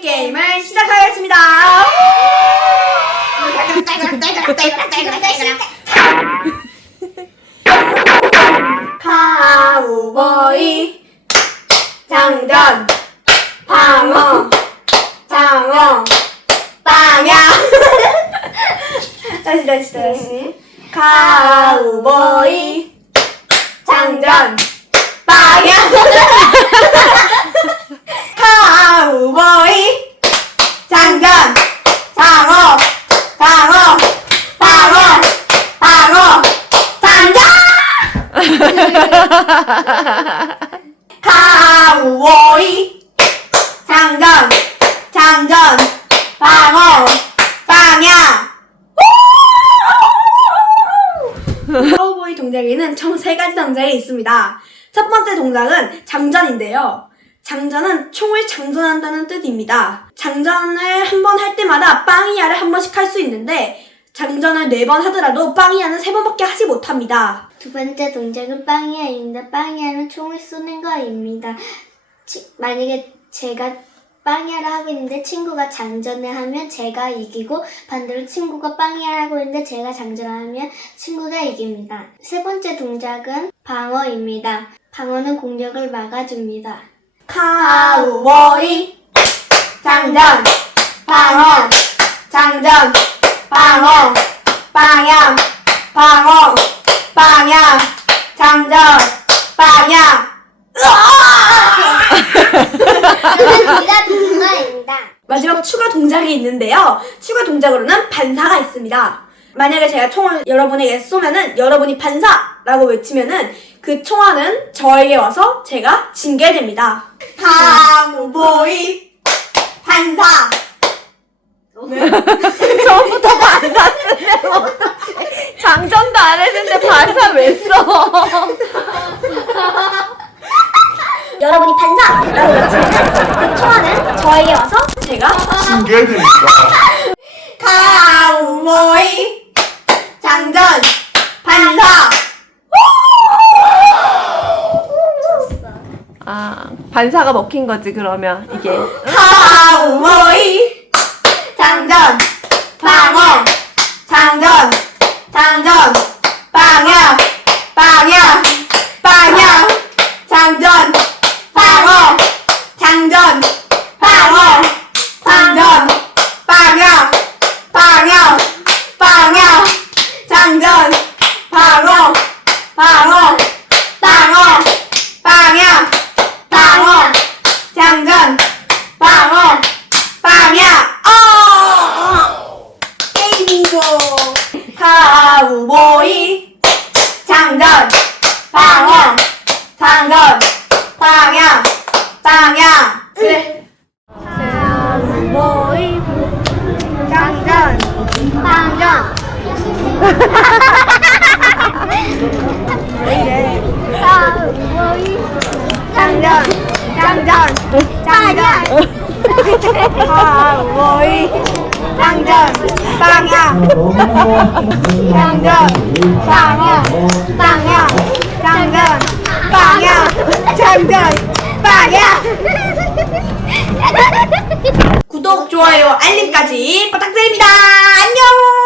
게임을 시작하겠습니다. 카우보이 장전 방어 장어 빵야. 다시 다시 다시. 카우보이 장전 빵야 카우보이 장전 장어 장어 방어 방어 장전 카우보이 장전 장전 방어 방야 카우보이 동작에는 총 세 가지 동작이 있습니다. 첫 번째 동작은 장전인데요. 장전은 총을 장전한다는 뜻입니다. 장전을 한 번 할 때마다 빵이야를 한 번씩 할 수 있는데 장전을 네번 하더라도 빵이야는 세 번밖에 하지 못합니다. 두 번째 동작은 빵이야입니다. 빵이야는 총을 쏘는 거입니다. 치- 만약에 제가 빵이야를 하고 있는데 친구가 장전을 하면 제가 이기고 반대로 친구가 빵이야를 하고 있는데 제가 장전을 하면 친구가 이깁니다. 세 번째 동작은 방어입니다. 방어는 공격을 막아줍니다. 카우보이 장전 방어 장전 방어 방향 방어 방향 장전 방향 둘다 동작입니다. 마지막 추가 동작이 있는데요. 추가 동작으로는 반사가 있습니다. 만약에 제가 총을 여러분에게 쏘면은 여러분이 반사라고 외치면은 그 총알은 저에게 와서 제가 징게 됩니다. 카우보이 반사 처음부터 반사 어떡해. 장전도 안 했는데 반사 왜 써? 여러분이 반사라고 외치면 그 총알은 저에게 와서 제가 됩니다. 카우보이 장전 반사 아, 반사가 먹힌 거지, 그러면, 이게. 카우보이 장전 방어. 장전 장전 방향 방향 방향 장전 방어. 장전 방어. 장전 방향 방향 방향 장전 방어 방어 방어 방향 방어 장전 방어 빵야 어 게임이고 카우보이 장전 방어 장전 방향 방향 그래 카우보이 장전 방전 왜 이래 카우보이 구독 좋아요 알림까지 부탁드립니다. 안녕